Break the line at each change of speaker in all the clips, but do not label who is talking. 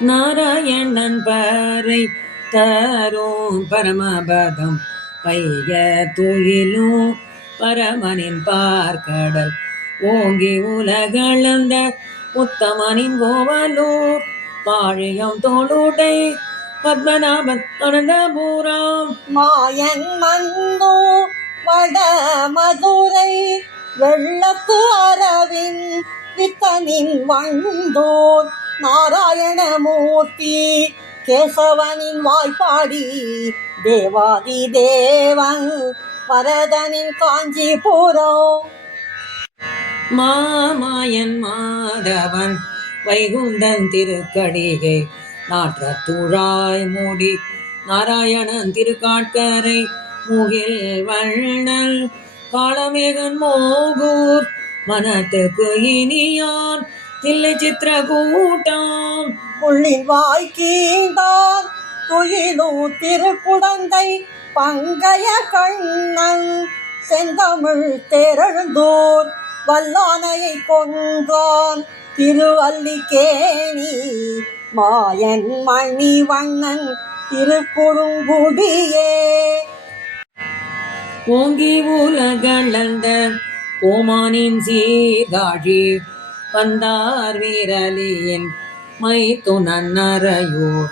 நாராயணன் பாறை தரும் பரமபதம் பைய துயிலும் பரமனின் பார்க்கடல். ஓங்கி உலகளந்த உத்தமனின் கோவலூர் பாழியம் தோளுடை பத்மநாபன் அனந்தபுரம்
மாயன் மந்தோ வட மதுரை வெள்ளத்து அரவின் வித்தனின் வந்தோர் நாராயணமூர்த்தி கேசவனின் வாய்ப்பாடி தேவாதி தேவன் வரதனின் காஞ்சிபுரம்.
மாமாயன் மாதவன் வைகுண்டன் திருக்கடிகை நாற்ற நாற்றத்துழாய் மூடி நாராயணன் திருக்காட்கரை முகில் வண்ணல் காலமேகன் மோகூர் மனத்துக்கு இனியான் தில்லை சித்திரகூட்டம்.
உள்ளின் வாய்க்கீந்தான் துயிலு திருக்குடந்தை பங்கைய கண்ணன் செந்தமிழ் தேரெழுந்தூர் வல்லானையை கொன்றான் திருவல்லிக்கேணி மாயன் மணிவண்ணன் திருக்குறுங்குடியே.
ஓங்கி உலகளந்த ஓமானின் சீர்காழி வந்தார் வீரலியின். மை துணன்னரையோர்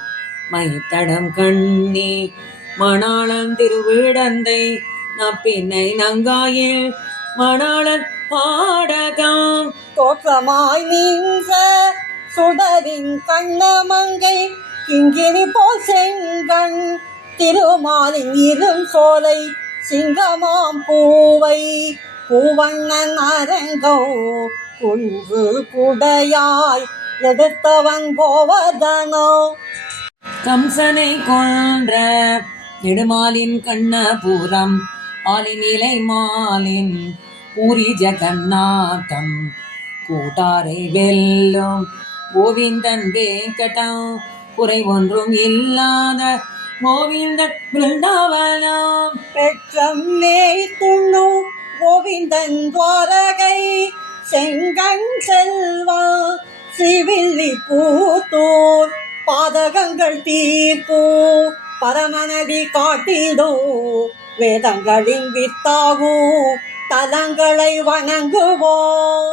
மை தடம் கண்ணி மணாளன் திருவிடந்தை நப்பின்னை நங்காயில். மணாளன் பாடகம்
தோற்றமாய் நீங்க சுடரின் கண்ணமங்கை. கிங்கினி போல் செங்கண். திருமாலின் இரும் சோலை சிங்கமாம் பூவை. பூவண்ணன் அரங்கோ. குன்று குடையாய் எடுத்தவன் கோவர்தனோ
கம்சனை கொன்ற நெடுமாலின் கண்ணபுரம் ஆலின் இலை மாலின் பூரி ஜெகநாதம் கூட்டாரை வெல்லும் கோவிந்தன் வேங்கடம் குறை ஒன்றும் இல்லாத கோவிந்தன் பிருந்தாவனம்
பெற்றம் நேய் துண்ணு கோவிந்தன் துவாரகை செங்கண் செல்வா ஸ்ரீவில்லி பூத்தூர் பாதகங்கள் தீர்ப்போ பரமனடி காட்டிடோ வேதங்களின் வித்தாகு தலங்களை வணங்குவோம்